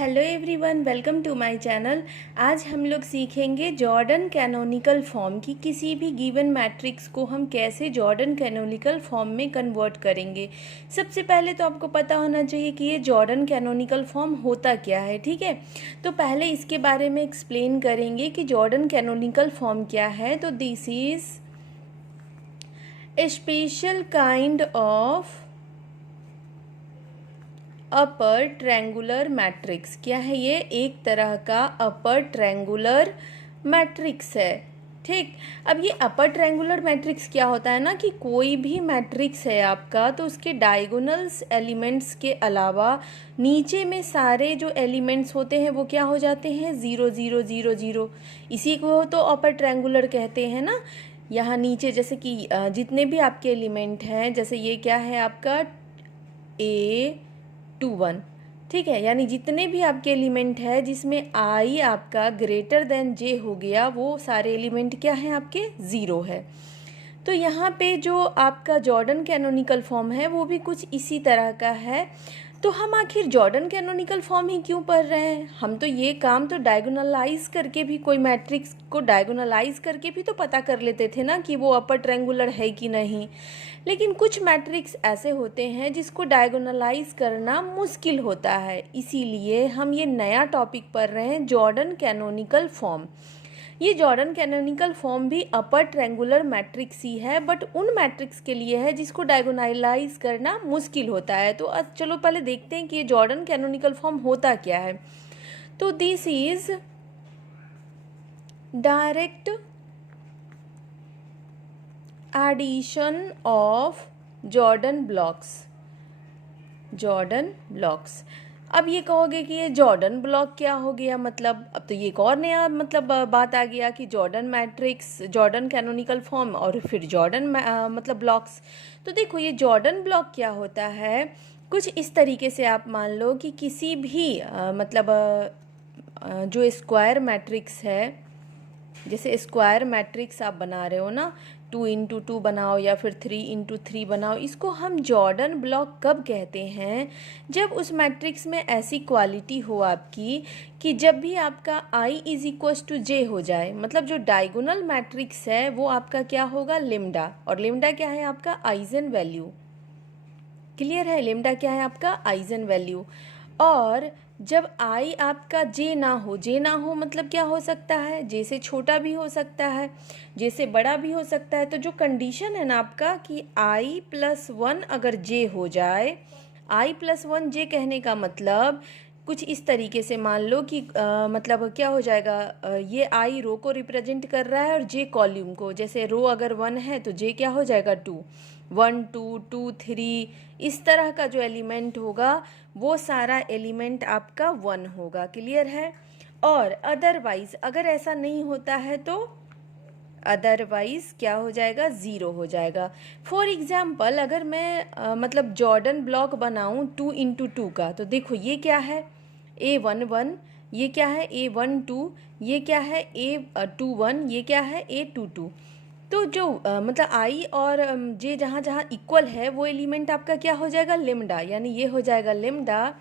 Hello everyone, welcome to my channel. आज हम लोग सीखेंगे जॉर्डन कैनोनिकल फॉर्म की किसी भी गिवन मैट्रिक्स को हम कैसे जॉर्डन कैनोनिकल फॉर्म में कन्वर्ट करेंगे। सबसे पहले तो आपको पता होना चाहिए कि ये जॉर्डन कैनोनिकल फॉर्म होता क्या है। ठीक है, तो पहले इसके बारे में एक्सप्लेन करेंगे कि जॉर्डन कैनोनिकल फॉर्म क्या है। तो this is a special kind of upper triangular matrix. क्या है ये? एक तरह का अपर ट्रायंगुलर मैट्रिक्स है। ठीक, अब ये अपर ट्रायंगुलर मैट्रिक्स क्या होता है ना कि कोई भी मैट्रिक्स है आपका, तो उसके डायगोनल्स एलिमेंट्स के अलावा नीचे में सारे जो एलिमेंट्स होते हैं वो क्या हो जाते हैं? Zero zero zero zero. इसी को तो अपर ट्रायंगुलर कहते हैं ना। यहाँ नीचे जैसे कि जितने भी आपके एलिमेंट हैं, जैसे ये क्या है आपका A21। ठीक है, यानी जितने भी आपके एलिमेंट है जिसमें आई आपका ग्रेटर देन जे हो गया, वो सारे एलिमेंट क्या हैं? आपके ज़ीरो है। तो यहाँ पे जो आपका जॉर्डन कैनोनिकल फॉर्म है वो भी कुछ इसी तरह का है। तो हम आखिर जॉर्डन कैनोनिकल फॉर्म ही क्यों पढ़ रहे हैं? हम तो ये काम तो डायगोनलाइज करके भी, कोई मैट्रिक्स को डायगोनलाइज करके भी तो पता कर लेते थे ना कि वो अपर ट्रायंगुलर है कि नहीं। लेकिन कुछ मैट्रिक्स ऐसे होते हैं जिसको डायगोनलाइज करना मुश्किल होता है, इसीलिए हम ये नया टॉपिक पढ़ रहे हैं, जॉर्डन कैनोनिकल फॉर्म। ये जॉर्डन कैनोनिकल फॉर्म भी अपर ट्रायंगुलर मैट्रिक्स ही है, बट उन मैट्रिक्स के लिए है जिसको डायगोनलाइज करना मुश्किल होता है। तो चलो पहले देखते हैं कि ये जॉर्डन कैनोनिकल फॉर्म होता क्या है। तो this is direct addition of Jordan blocks. Jordan blocks. अब ये कहोगे कि ये जॉर्डन ब्लॉक क्या हो गया, मतलब अब तो ये एक और नया मतलब बात आ गया कि Jordan matrix, Jordan canonical form और फिर जॉर्डन मतलब ब्लॉक्स। तो देखो ये जॉर्डन ब्लॉक क्या होता है, कुछ इस तरीके से आप मान लो कि किसी भी मतलब जो स्क्वायर मैट्रिक्स है, जैसे स्क्वायर मैट्रिक्स आप बना रहे हो ना, 2x2 बनाओ या फिर 3x3 बनाओ, इसको हम जॉर्डन ब्लॉक कब कहते हैं? जब उस मैट्रिक्स में ऐसी क्वालिटी हो आपकी कि जब भी आपका I इज इक्वल्स टू जे हो जाए, मतलब जो डायगोनल मैट्रिक्स है वो आपका क्या होगा? लेमडा। और लेमडा क्या है? आपका आइजन वैल्यू। क्लियर है? लेमडा क्या है? आपका आइजन वैल्यू। और जब आई आपका जे ना हो, जे ना हो मतलब क्या हो सकता है? जे से छोटा भी हो सकता है, जे से बड़ा भी हो सकता है। तो जो कंडीशन है ना आपका कि I+1 अगर जे हो जाए, I+1 जे कहने का मतलब कुछ इस तरीके से मान लो कि मतलब क्या हो जाएगा, ये आई रो को रिप्रेजेंट कर रहा है और जे कॉल्यूम को। जैसे रो अगर 1 है तो जे क्या हो जाएगा? 2। 1 2 2 3, इस तरह का जो एलिमेंट होगा वो सारा एलिमेंट आपका 1 होगा। क्लियर है? और अदरवाइज अगर ऐसा नहीं होता है तो अदरवाइज क्या हो जाएगा? ज़ीरो हो जाएगा। फॉर एग्जाम्पल अगर मैं मतलब जॉर्डन ब्लॉक बनाऊँ 2x2 का, तो देखो ये क्या है? A11, ये क्या है? A12, ये क्या है? A21, ये क्या है? A22। तो जो मतलब आई और जे जहाँ जहाँ इक्वल है वो एलिमेंट आपका क्या हो जाएगा? लेमडा। यानी ये हो जाएगा लेमडा,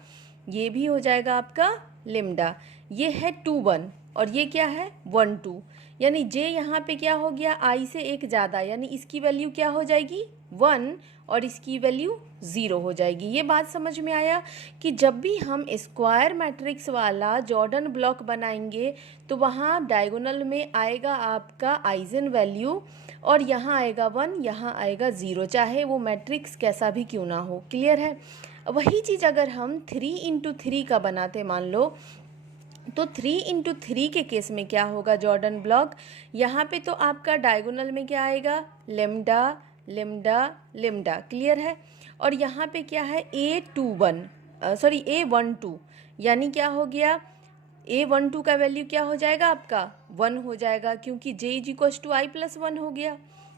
ये भी हो जाएगा आपका लेमडा। ये है 2 1 और ये क्या है? 1 2। यानी जे यहाँ पे क्या हो गया? आई से एक ज़्यादा, यानी इसकी वैल्यू क्या हो जाएगी? 1 और इसकी वैल्यू 0 हो जाएगी। ये बात समझ में आया कि जब भी हम स्क्वायर मैट्रिक्स वाला जॉर्डन ब्लॉक बनाएंगे तो वहाँ डायगोनल में आएगा आपका आइजन वैल्यू, और यहाँ आएगा 1, यहाँ आएगा 0, चाहे वो मैट्रिक्स कैसा भी क्यों ना हो। क्लियर है? वही चीज़ अगर हम 3x3 का बनाते मान लो, तो 3x3 के केस में क्या होगा? जॉर्डन ब्लॉक, यहाँ पे तो आपका डायगोनल में क्या आएगा? Lambda lambda lambda. क्लियर है? और यहाँ पे क्या है? A21 सॉरी A12, यानी क्या हो गया? A12 का वैल्यू क्या हो जाएगा आपका? 1 हो जाएगा, क्योंकि J is equals to I+1 हो गया।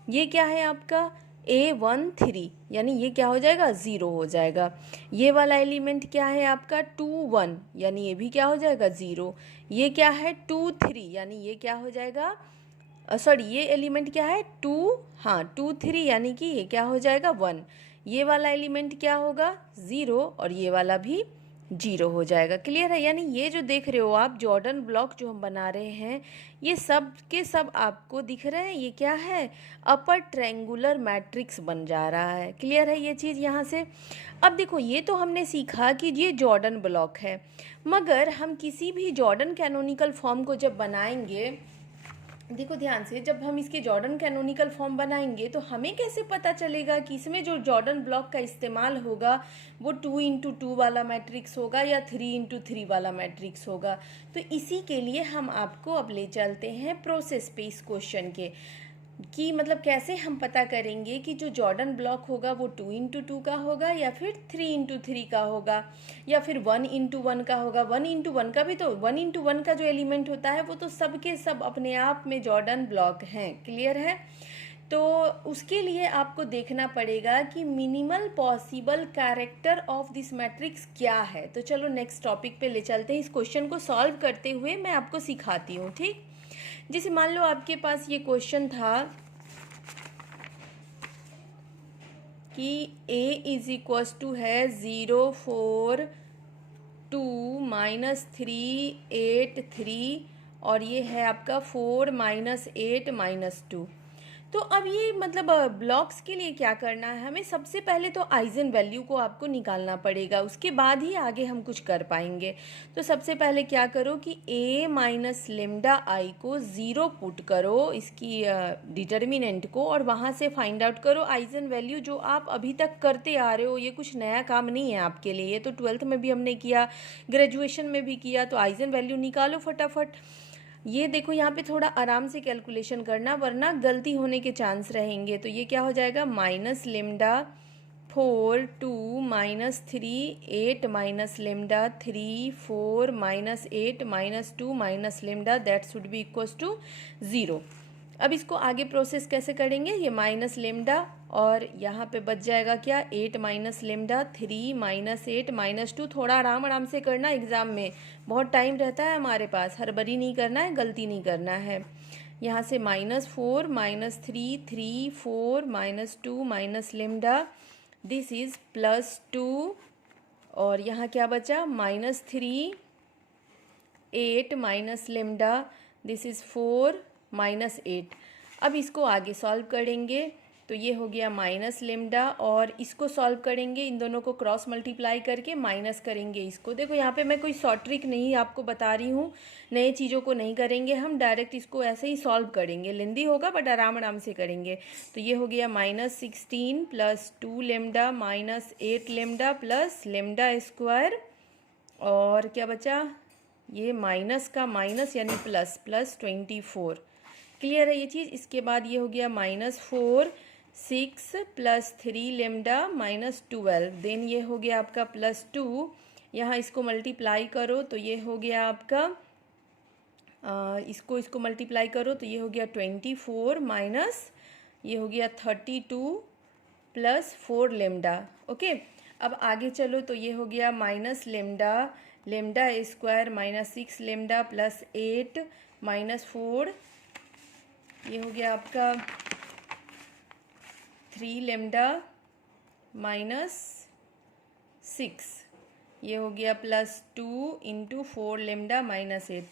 ये क्या है आपका? A13, यानी ये क्या हो जाएगा? 0 हो जाएगा। ये वाला एलिमेंट क्या है आपका? 2 1, यानी ये भी क्या हो जाएगा? 0। ये क्या है? 2 3, यानी ये क्या हो जाएगा? सॉरी, ये एलिमेंट क्या है? 2, हाँ 2 3, यानी कि ये क्या हो जाएगा? 1। ये वाला एलिमेंट क्या होगा? 0, और ये वाला भी जीरो हो जाएगा। क्लियर है? यानी ये जो देख रहे हो आप जॉर्डन ब्लॉक जो हम बना रहे हैं, ये सब के सब आपको दिख रहे हैं, ये क्या है, अपर ट्रायंगुलर मैट्रिक्स बन जा रहा है। क्लियर है ये चीज़ यहाँ से? अब देखो ये तो हमने सीखा कि ये जॉर्डन ब्लॉक है, मगर हम किसी भी जॉर्डन कैनोनिकल फॉर्म को जब बनाएंगे, देखो ध्यान से, जब हम इसके जॉर्डन कैनोनिकल फॉर्म बनाएंगे तो हमें कैसे पता चलेगा कि इसमें जो जॉर्डन ब्लॉक का इस्तेमाल होगा वो 2x2 वाला मैट्रिक्स होगा या 3x3 वाला मैट्रिक्स होगा? तो इसी के लिए हम आपको अब ले चलते हैं प्रोसेस पे इस क्वेश्चन के, कि मतलब कैसे हम पता करेंगे कि जो जॉर्डन ब्लॉक होगा वो 2x2 का होगा या फिर 3x3 का होगा या फिर 1x1 का होगा। 1x1 का भी तो 1x1 का जो एलिमेंट होता है वो तो सबके सब अपने आप में जॉर्डन ब्लॉक हैं। क्लियर है? तो उसके लिए आपको देखना पड़ेगा कि minimal possible character of this matrix क्या है। तो चलो नेक्स्ट टॉपिक पे ले चलते हैं। इस क्वेश्चन को सॉल्व करते हुए मैं आपको सिखाती हूँ, ठीक? जैसे मान लो आपके पास ये क्वेश्चन था कि a इज इक्वस टू है 0 4 2 -3 8 3 और ये है आपका 4 -8 -2। तो अब ये मतलब ब्लॉक्स के लिए क्या करना है हमें, सबसे पहले तो आइजन वैल्यू को आपको निकालना पड़ेगा, उसके बाद ही आगे हम कुछ कर पाएंगे। तो सबसे पहले क्या करो कि a माइनस लेमडा आई को 0 पुट करो इसकी डिटर्मिनेंट को, और वहाँ से फाइंड आउट करो आइजन वैल्यू, जो आप अभी तक करते आ रहे हो। ये कुछ नया काम नहीं है आपके लिए, ये तो 12th में भी हमने किया, ग्रेजुएशन में भी किया। तो आइजन वैल्यू निकालो फटाफट। ये देखो यहाँ पे थोड़ा आराम से कैलकुलेशन करना, वरना गलती होने के चांस रहेंगे। तो ये क्या हो जाएगा, minus lambda 4 2 -3 8 minus lambda 3 4 -8 -2 minus lambda, that should be equals to 0। अब इसको आगे प्रोसेस कैसे करेंगे, ये माइनस लेमडा और यहाँ पे बच जाएगा क्या, 8 माइनस लेमडा 3 -8 -2। थोड़ा आराम आराम से करना, एग्ज़ाम में बहुत टाइम रहता है हमारे पास, हड़बड़ी नहीं करना है, गलती नहीं करना है। यहाँ से -4 -3 3 4 -2 माइनस लेमडा, दिस इज़ +2, और यहाँ क्या बचा, -3 8 माइनस लेमडा, दिस इज़ 4 -8। अब इसको आगे सॉल्व करेंगे तो ये हो गया माइनस लेमडा, और इसको सॉल्व करेंगे, इन दोनों को क्रॉस मल्टीप्लाई करके माइनस करेंगे इसको। देखो यहाँ पे मैं कोई शॉर्ट ट्रिक नहीं आपको बता रही हूँ, नए चीज़ों को नहीं करेंगे हम, डायरेक्ट इसको ऐसे ही सॉल्व करेंगे। लेंदी होगा बट आराम आराम से करेंगे। तो ये हो गया -16 + 2 lambda -8 lambda plus lambda square, और क्या बचा, ये माइनस का माइनस यानी प्लस, +24। क्लियर है ये चीज़? इसके बाद ये हो गया -4 6 + 3 लेमडा -12, देन ये हो गया आपका +2। यहाँ इसको मल्टीप्लाई करो तो ये हो गया आपका इसको मल्टीप्लाई करो तो ये हो गया 24 माइनस ये हो गया 32 + 4 लेमडा। ओके, अब आगे चलो तो ये हो गया माइनस लेमडा स्क्वायर -6 लेमडा +8 -4, ये हो गया आपका 3 लेमडा -6, ये हो गया +2 × 4 लेमडा -8।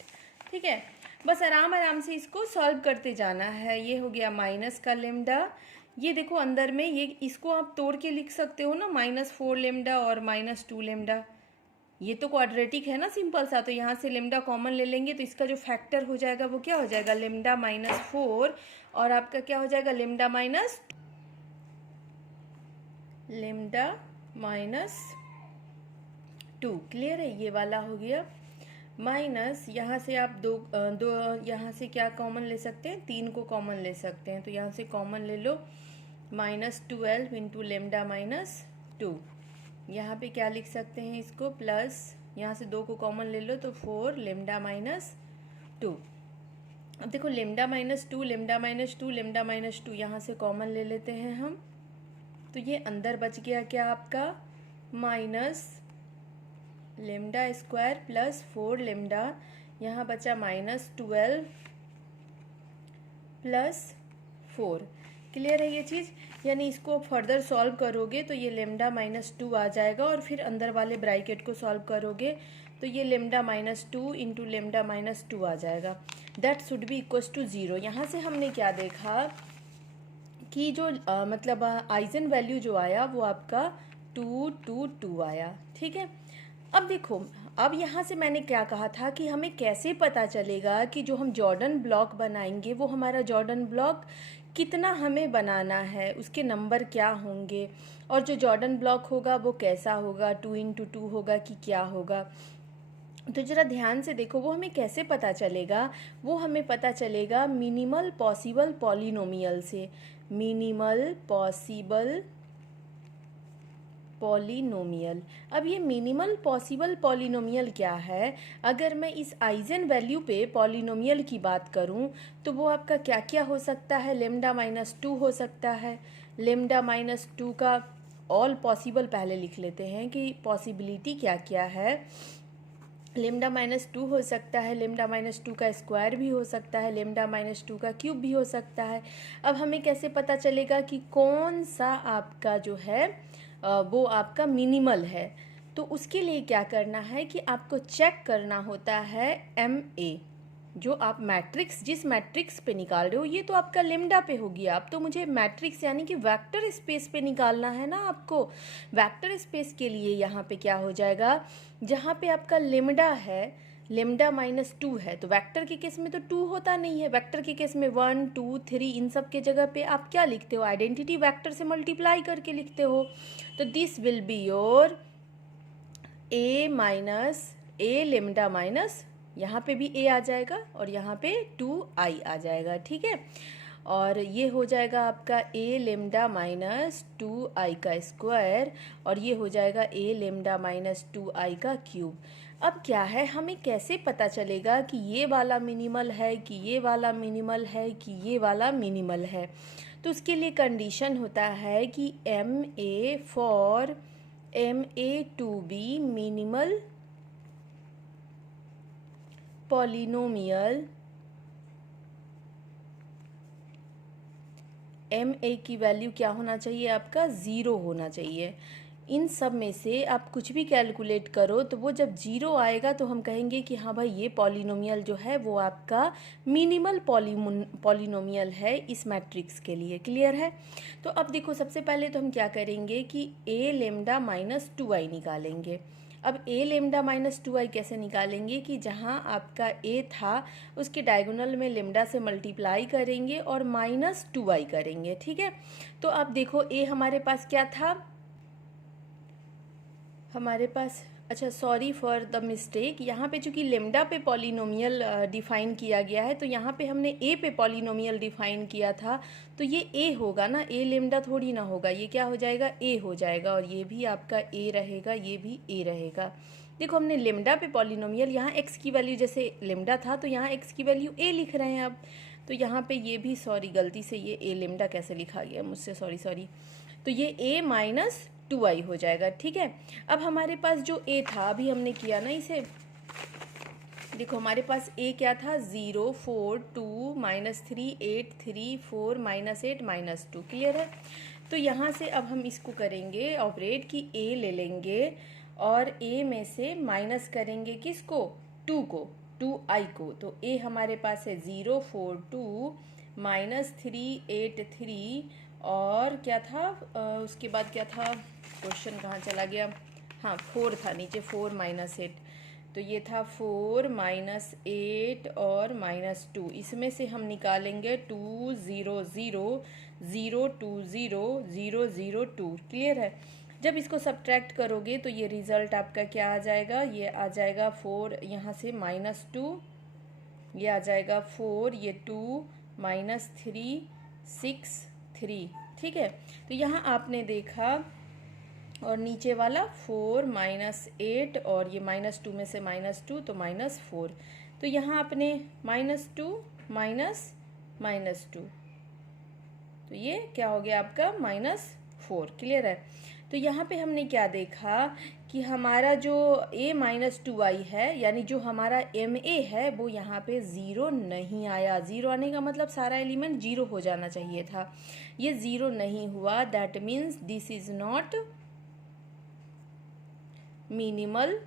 ठीक है, बस आराम आराम से इसको सॉल्व करते जाना है। ये हो गया माइनस का लेमडा, ये देखो अंदर में, ये इसको आप तोड़ के लिख सकते हो ना, -4 लेमडा और -2 लेमडा। ये तो क्वाड्रेटिक है ना, सिंपल सा। तो यहाँ से लेमडा कॉमन ले लेंगे तो इसका जो फैक्टर हो जाएगा वो क्या हो जाएगा, लेमडा -4, और आपका क्या हो जाएगा, लेमडा -2। क्लियर है? ये वाला हो गया माइनस, यहाँ से आप दो यहाँ से क्या कॉमन ले सकते हैं, 3 को कॉमन ले सकते हैं। तो यहाँ से कॉमन ले लो, -12 × लेमडा -2। यहाँ पे क्या लिख सकते हैं इसको, प्लस, यहाँ से 2 को कॉमन ले लो तो 4 लेमडा -2। अब देखो लेमडा -2 लेमडा -2 लेमडा -2 यहाँ से कॉमन ले लेते हैं हम, तो ये अंदर बच गया क्या आपका, minus lambda square plus 4 lambda, यहाँ बचा -12 + 4। क्लियर है ये चीज़। यानी इसको फर्दर सॉल्व करोगे तो ये लेमडा माइनस टू आ जाएगा, और फिर अंदर वाले ब्रैकेट को सॉल्व करोगे तो ये lambda minus two into lambda minus two आ जाएगा। That should be equals to zero. यहाँ से हमने क्या देखा कि जो मतलब आइजन वैल्यू जो आया वो आपका 2 आया। ठीक है, अब देखो, अब यहाँ से मैंने क्या कहा था कि हमें कैसे पता चलेगा कि जो हम जॉर्डन ब्लॉक बनाएंगे वो हमारा जॉर्डन ब्लॉक कितना हमें बनाना है, उसके नंबर क्या होंगे, और जो जॉर्डन ब्लॉक होगा वो कैसा होगा, 2 × 2 होगा कि क्या होगा। तो ज़रा ध्यान से देखो, वो हमें कैसे पता चलेगा। वो हमें पता चलेगा मिनिमल पॉसिबल पॉलिनोमियल से। Minimal possible polynomial. अब ये मिनिमल पॉसिबल पॉलिनोमियल क्या है? अगर मैं इस आइजन वैल्यू पे पॉलिनोमियल की बात करूं तो वो आपका क्या क्या हो सकता है? लेमडा माइनस टू हो सकता है। लेमडा माइनस टू का ऑल पॉसिबल पहले लिख लेते हैं कि पॉसिबिलिटी क्या क्या है। लेमडा माइनस टू हो सकता है, लेमडा माइनस टू का स्क्वायर भी हो सकता है, लेमडा माइनस टू का क्यूब भी हो सकता है। अब हमें कैसे पता चलेगा कि कौन सा आपका जो है वो आपका मिनिमल है? तो उसके लिए क्या करना है कि आपको चेक करना होता है MA। जो आप मैट्रिक्स, जिस मैट्रिक्स पे निकाल रहे हो, ये तो आपका लेमडा पे हो गया। अब तो मुझे मैट्रिक्स यानी कि वेक्टर स्पेस पे निकालना है ना आपको। वेक्टर स्पेस के लिए यहाँ पे क्या हो जाएगा, जहाँ पे आपका लेमडा है, लेमडा माइनस टू है, तो वेक्टर के केस में तो टू होता नहीं है। वेक्टर के केस में 1 2 3 इन सब के जगह पे आप क्या लिखते हो? आइडेंटिटी वेक्टर से मल्टीप्लाई करके लिखते हो। तो this will be your A lambda minus, यहाँ पे भी A आ जाएगा और यहाँ पे 2i आ जाएगा। ठीक है, और ये हो जाएगा आपका A लेमडा माइनस 2i का स्क्वायर, और ये हो जाएगा A लेमडा माइनस 2i का क्यूब। अब क्या है, हमें कैसे पता चलेगा कि ये वाला मिनिमल है कि ये वाला मिनिमल है कि ये वाला मिनिमल है? तो उसके लिए कंडीशन होता है कि MA to be minimal polynomial, MA की वैल्यू क्या होना चाहिए आपका? ज़ीरो होना चाहिए। इन सब में से आप कुछ भी कैलकुलेट करो तो वो जब ज़ीरो आएगा तो हम कहेंगे कि हाँ भाई, ये पॉलिनोमियल जो है वो आपका मिनिमल पॉलिनोमियल है इस मैट्रिक्स के लिए। क्लियर है? तो अब देखो, सबसे पहले तो हम क्या करेंगे कि A लेमडा माइनस 2i निकालेंगे। अब A लेमडा माइनस 2i कैसे निकालेंगे कि जहाँ आपका A था उसके डायगोनल में लेमडा से मल्टीप्लाई करेंगे और माइनस 2i करेंगे। ठीक है, तो अब देखो A हमारे पास क्या था, हमारे पास, अच्छा सॉरी फॉर द मिस्टेक, यहाँ पे चूंकि लेमडा पे पॉलिनोमियल डिफ़ाइन किया गया है तो यहाँ पे हमने ए पे पॉलिनोमियल डिफ़ाइन किया था, तो ये ए होगा ना, ए लेमडा थोड़ी ना होगा, ये क्या हो जाएगा? ए हो जाएगा, और ये भी आपका ए रहेगा, ये भी ए रहेगा। देखो, हमने लेमडा पे पॉलिनोमियल, यहाँ एक्स की वैल्यू जैसे लेमडा था तो यहाँ एक्स की वैल्यू ए लिख रहे हैं अब, तो यहाँ पे ये भी, सॉरी गलती से ये ए लेमडा कैसे लिखा गया मुझसे, सॉरी। तो ये a माइनस 2i हो जाएगा। ठीक है, अब हमारे पास जो a था, अभी हमने किया ना इसे, देखो हमारे पास a क्या था? 0 4 2 माइनस 3 8 3 4 माइनस 8 माइनस 2। क्लियर है? तो यहाँ से अब हम इसको करेंगे ऑपरेट कि a ले लेंगे और a में से माइनस करेंगे किसको? 2 को, 2i को। तो a हमारे पास है 0 4 2 माइनस 3 8 3, और क्या था उसके बाद क्या था, क्वेश्चन कहाँ चला गया? हाँ, 4 था नीचे, 4 माइनस 8, तो ये था 4 माइनस 8 और माइनस 2। इसमें से हम निकालेंगे 2 0 0 0 2 0 0 0 2। क्लियर है? जब इसको सब्ट्रैक्ट करोगे तो ये रिज़ल्ट आपका क्या आ जाएगा? ये आ जाएगा 4, यहाँ से माइनस 2, ये आ जाएगा 4, ये 2 माइनस 3 6 3। ठीक है, तो यहाँ आपने देखा, और नीचे वाला 4 माइनस 8, और ये माइनस 2 में से माइनस 2 तो माइनस 4। तो यहाँ आपने माइनस 2 माइनस माइनस 2, तो ये क्या हो गया आपका? माइनस 4। क्लियर है? तो यहाँ पे हमने क्या देखा कि हमारा जो a माइनस 2i है, यानी जो हमारा ma है, वो यहाँ पे ज़ीरो नहीं आया। ज़ीरो आने का मतलब सारा एलिमेंट ज़ीरो हो जाना चाहिए था, ये ज़ीरो नहीं हुआ। That means this is not minimal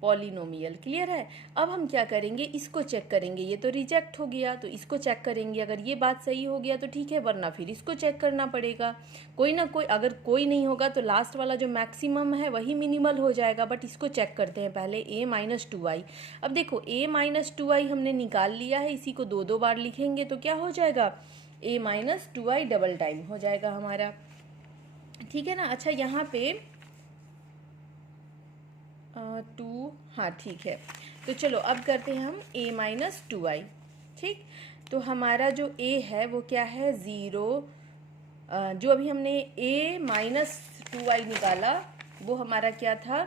polynomial. Clear है। अब हम क्या करेंगे, इसको चेक करेंगे। ये तो रिजेक्ट हो गया, तो इसको चेक करेंगे। अगर ये बात सही हो गया तो ठीक है, वरना फिर इसको चेक करना पड़ेगा। कोई ना कोई, अगर कोई नहीं होगा तो लास्ट वाला जो मैक्सिमम है वही मिनिमल हो जाएगा। बट इसको चेक करते हैं पहले, a माइनस 2i। अब देखो a माइनस 2i हमने निकाल लिया है, इसी को 2 बार लिखेंगे तो क्या हो जाएगा, a minus 2i double time हो जाएगा हमारा। ठीक है ना। अच्छा, यहाँ पे 2, हाँ ठीक है। तो चलो अब करते हैं हम a माइनस 2i। ठीक, तो हमारा जो a है वो क्या है, 0। जो अभी हमने a माइनस 2i निकाला वो हमारा क्या था,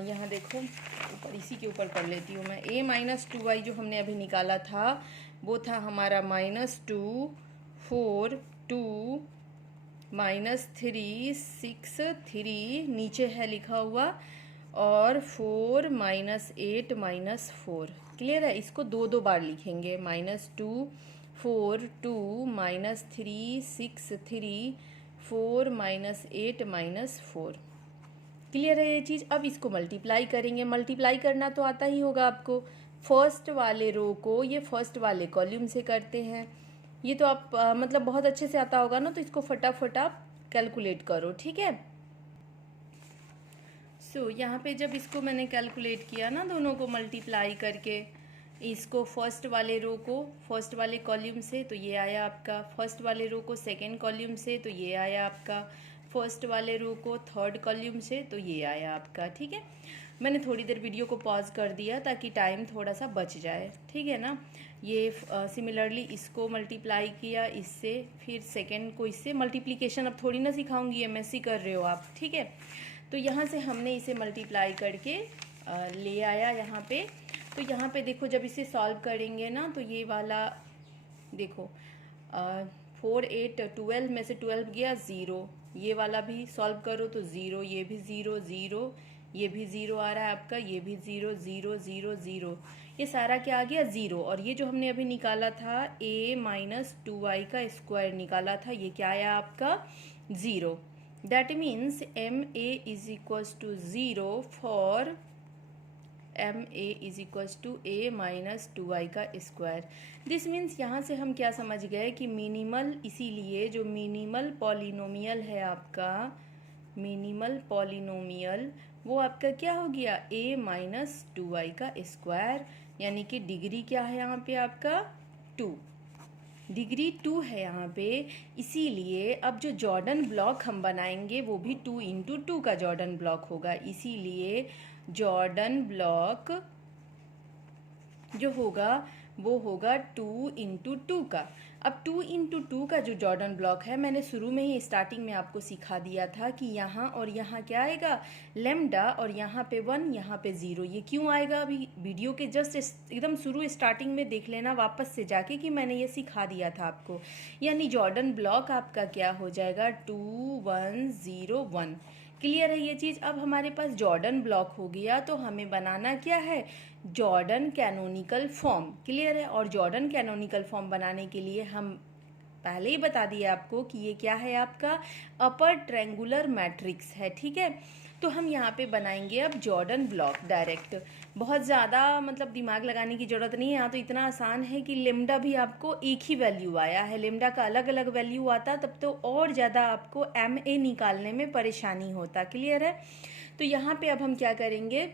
यहाँ देखो ऊपर, इसी के ऊपर कर लेती हूँ मैं। a माइनस 2i जो हमने अभी निकाला था वो था हमारा -2, 4, 2, -3, 6, 3 नीचे है लिखा हुआ, और 4, -8, -4। क्लियर है। इसको 2 बार लिखेंगे, -2, 4, 2, -3, 6, 3, 4, -8, -4। क्लियर है ये चीज़। अब इसको मल्टीप्लाई करेंगे। मल्टीप्लाई करना तो आता ही होगा आपको। फर्स्ट वाले रो को ये फर्स्ट वाले कॉलम से करते हैं। ये तो आप मतलब बहुत अच्छे से आता होगा ना, तो इसको फटाफट आप कैलकुलेट करो। ठीक है। सो यहाँ पे जब इसको मैंने कैलकुलेट किया ना, दोनों को मल्टीप्लाई करके, इसको फर्स्ट वाले रो को फर्स्ट वाले कॉलम से तो ये आया आपका, फर्स्ट वाले रो को सेकेंड कॉलम से तो ये आया आपका, फर्स्ट वाले रो को थर्ड कॉलम से तो ये आया आपका। ठीक है। मैंने थोड़ी देर वीडियो को पॉज कर दिया ताकि टाइम थोड़ा सा बच जाए। ठीक है ना। ये सिमिलरली इसको मल्टीप्लाई किया इससे, फिर सेकेंड को इससे। मल्टीप्लिकेशन अब थोड़ी ना सिखाऊंगी, एमएससी कर रहे हो आप। ठीक है। तो यहाँ से हमने इसे मल्टीप्लाई करके ले आया यहाँ पे। तो यहाँ पे देखो, जब इसे सॉल्व करेंगे ना तो ये वाला देखो, 4, 8, 12 में से 12 गया 0। ये वाला भी सॉल्व करो तो 0, ये भी 0, 0, ये भी 0 आ रहा है आपका, ये भी 0, 0, 0, 0। ये सारा क्या आ गया, 0। और ये जो हमने अभी निकाला था a माइनस 2i का स्क्वायर निकाला था, ये क्या आया आपका, 0। That means ma is equals to 0 for ma is equals to a minus 2i का स्क्वायर। दिस मीन्स यहाँ से हम क्या समझ गए कि मिनिमल, इसीलिए जो मिनिमल पॉलिनोमियल है आपका, मिनिमल पॉलिनोमियल वो आपका क्या हो गया, a माइनस 2i का स्क्वायर। यानी कि डिग्री क्या है यहाँ पे आपका, 2। डिग्री 2 है यहाँ पे। इसीलिए अब जो जॉर्डन ब्लॉक हम बनाएंगे वो भी 2 इंटू 2 का जॉर्डन ब्लॉक होगा। इसीलिए जॉर्डन ब्लॉक जो होगा वो होगा 2 इंटू 2 का। अब 2 इंटू 2 का जो जॉर्डन ब्लॉक है, मैंने शुरू में ही स्टार्टिंग में आपको सिखा दिया था कि यहाँ और यहाँ क्या आएगा, लेमडा, और यहाँ पे 1, यहाँ पे 0। ये क्यों आएगा, अभी वीडियो के जस्ट एकदम शुरू स्टार्टिंग में देख लेना वापस से जाके कि मैंने ये सिखा दिया था आपको। यानी जॉर्डन ब्लॉक आपका क्या हो जाएगा, 2, 1, 0, 1। क्लियर है ये चीज़। अब हमारे पास जॉर्डन ब्लॉक हो गया, तो हमें बनाना क्या है, जॉर्डन कैनोनिकल फॉर्म। क्लियर है। और जॉर्डन कैनोनिकल फॉर्म बनाने के लिए हम पहले ही बता दिया आपको कि ये क्या है, आपका अपर ट्रायंगुलर मैट्रिक्स है। ठीक है। तो हम यहाँ पे बनाएंगे अब जॉर्डन ब्लॉक डायरेक्ट। बहुत ज़्यादा मतलब दिमाग लगाने की ज़रूरत नहीं है। यहाँ तो इतना आसान है कि लेमडा भी आपको एक ही वैल्यू आया है, लेमडा का अलग अलग वैल्यू आता तब तो और ज़्यादा आपको ma निकालने में परेशानी होता। क्लियर है। तो यहाँ पे अब हम क्या करेंगे,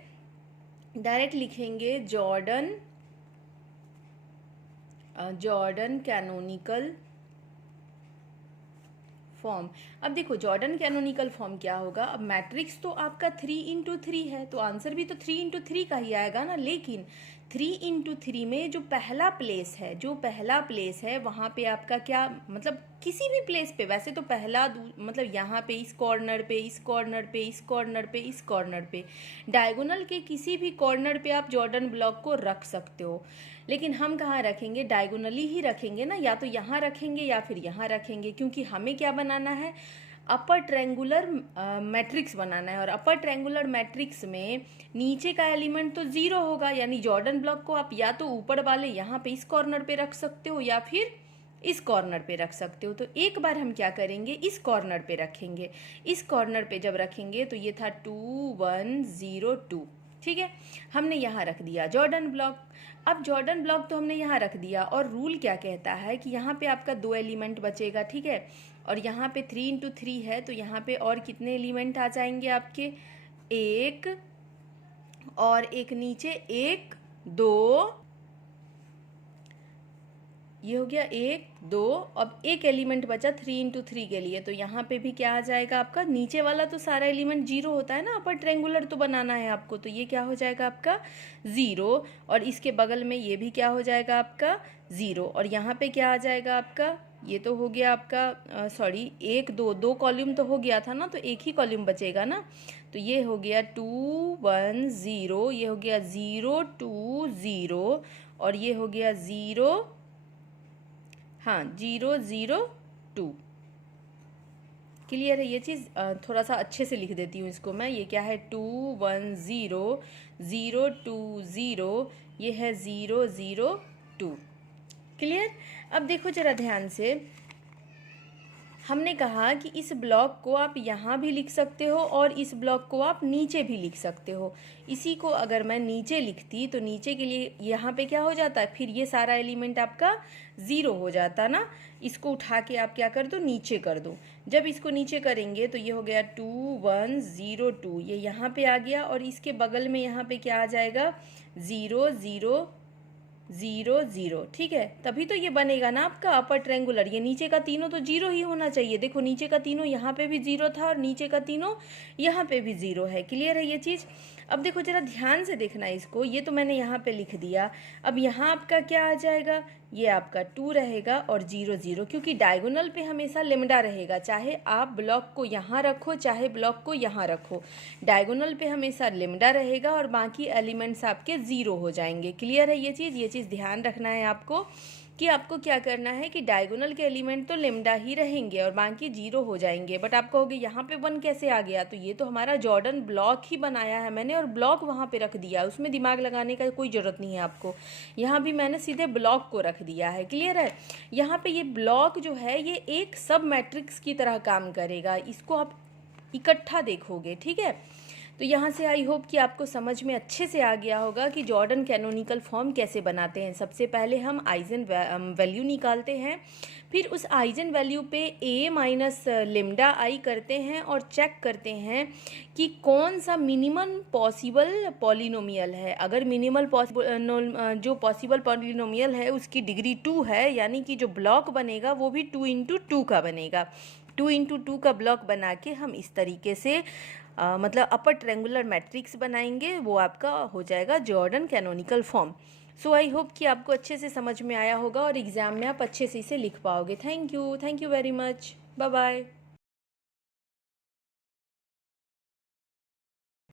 डायरेक्ट लिखेंगे जॉर्डन कैनोनिकल फॉर्म। अब देखो जॉर्डन कैनोनिकल फॉर्म क्या होगा, अब मैट्रिक्स तो आपका 3 इंटू 3 है, तो आंसर भी तो 3 इंटू 3 का ही आएगा ना। लेकिन 3 इंटू 3 में जो पहला प्लेस है वहाँ पे आपका क्या, मतलब किसी भी प्लेस पे, वैसे तो पहला मतलब यहाँ पे इस कॉर्नर पे, इस कॉर्नर पे, इस कॉर्नर पे, इस कॉर्नर पे, डायगोनल के किसी भी कॉर्नर पे आप जॉर्डन ब्लॉक को रख सकते हो। लेकिन हम कहाँ रखेंगे, डायगोनली ही रखेंगे ना, या तो यहाँ रखेंगे या फिर यहाँ रखेंगे, क्योंकि हमें क्या बनाना है, अपर ट्रायंगुलर मैट्रिक्स बनाना है, और अपर ट्रायंगुलर मैट्रिक्स में नीचे का एलिमेंट तो जीरो होगा, यानी जॉर्डन ब्लॉक को आप या तो ऊपर वाले यहाँ पे इस कॉर्नर पे रख सकते हो या फिर इस कॉर्नर पे रख सकते हो। तो एक बार हम क्या करेंगे, इस कॉर्नर पे रखेंगे। इस कॉर्नर पे जब रखेंगे तो ये था 2 1 0 2, ठीक है, हमने यहाँ रख दिया जॉर्डन ब्लॉक। अब जॉर्डन ब्लॉक तो हमने यहाँ रख दिया, और रूल क्या कहता है कि यहाँ पे आपका 2 एलिमेंट बचेगा, ठीक है, और यहाँ पे 3 इंटू 3 है, तो यहाँ पे और कितने एलिमेंट आ जाएंगे आपके, एक और एक नीचे, 1 2, ये हो गया 1 2, अब एक एलिमेंट बचा 3 इंटू 3 के लिए, तो यहाँ पे भी क्या आ जाएगा आपका, नीचे वाला तो सारा एलिमेंट जीरो होता है ना, अपर ट्रायंगुलर तो बनाना है आपको, तो ये क्या हो जाएगा आपका 0, और इसके बगल में ये भी क्या हो जाएगा आपका 0, और यहाँ पे क्या आ जाएगा आपका, ये तो हो गया आपका सॉरी 1 2, 2 कॉलम तो हो गया था ना, तो एक ही कॉलम बचेगा ना, तो ये हो गया 2 1 0, ये हो गया 0 2 0, और ये हो गया 0 हाँ 0 0 2। क्लियर है ये चीज़, थोड़ा सा अच्छे से लिख देती हूँ इसको मैं, ये क्या है 2 1 0 0 2 0, ये है 0 0 2। क्लियर। अब देखो जरा ध्यान से, हमने कहा कि इस ब्लॉक को आप यहाँ भी लिख सकते हो और इस ब्लॉक को आप नीचे भी लिख सकते हो। इसी को अगर मैं नीचे लिखती तो नीचे के लिए यहाँ पे क्या हो जाता है, फिर ये सारा एलिमेंट आपका 0 हो जाता ना, इसको उठा के आप क्या कर दो, नीचे कर दो। जब इसको नीचे करेंगे तो ये हो गया 2 1 0 2, ये यहाँ पे आ गया, और इसके बगल में यहाँ पे क्या आ जाएगा 0 0 0 0, ठीक है, तभी तो ये बनेगा ना आपका अपर ट्रायंगुलर। ये नीचे का तीनों तो 0 ही होना चाहिए, देखो नीचे का तीनों यहाँ पे भी 0 था और नीचे का तीनों यहाँ पे भी 0 है। क्लियर है ये चीज़। अब देखो जरा ध्यान से देखना इसको, ये तो मैंने यहाँ पे लिख दिया, अब यहाँ आपका क्या आ जाएगा, ये आपका 2 रहेगा और 0 0, क्योंकि डायगोनल पे हमेशा लेमडा रहेगा, चाहे आप ब्लॉक को यहाँ रखो चाहे ब्लॉक को यहाँ रखो, डायगोनल पे हमेशा लेमडा रहेगा और बाकी एलिमेंट्स आपके 0 हो जाएंगे। क्लियर है ये चीज़ ध्यान रखना है आपको कि आपको क्या करना है कि डायगोनल के एलिमेंट तो लेमडा ही रहेंगे और बाकी 0 हो जाएंगे। बट आप कहोगे यहाँ पे 1 कैसे आ गया, तो ये तो हमारा जॉर्डन ब्लॉक ही बनाया है मैंने और ब्लॉक वहाँ पे रख दिया, उसमें दिमाग लगाने का कोई ज़रूरत नहीं है आपको। यहाँ भी मैंने सीधे ब्लॉक को रख दिया है। क्लियर है। यहाँ पे ये ब्लॉक जो है ये एक सब मैट्रिक्स की तरह काम करेगा, इसको आप इकट्ठा देखोगे, ठीक है। तो यहाँ से आई होप कि आपको समझ में अच्छे से आ गया होगा कि जॉर्डन कैनोनिकल फॉर्म कैसे बनाते हैं। सबसे पहले हम आइजन वैल्यू निकालते हैं, फिर उस आइजन वैल्यू पे a माइनस लेमडा आई करते हैं और चेक करते हैं कि कौन सा मिनिमम पॉसिबल पॉलिनोमियल है। अगर मिनिमल जो पॉसिबल पॉलिनोमियल है उसकी डिग्री 2 है, यानी कि जो ब्लॉक बनेगा वो भी 2 इंटू 2 का बनेगा। 2 इंटू 2 का ब्लॉक बना के हम इस तरीके से मतलब अपर ट्रायंगुलर मैट्रिक्स बनाएंगे, वो आपका हो जाएगा Jordan canonical form. So I hope कि आपको अच्छे से समझ में आया होगा और एग्ज़ाम में आप अच्छे से इसे लिख पाओगे। Thank you very much, bye bye.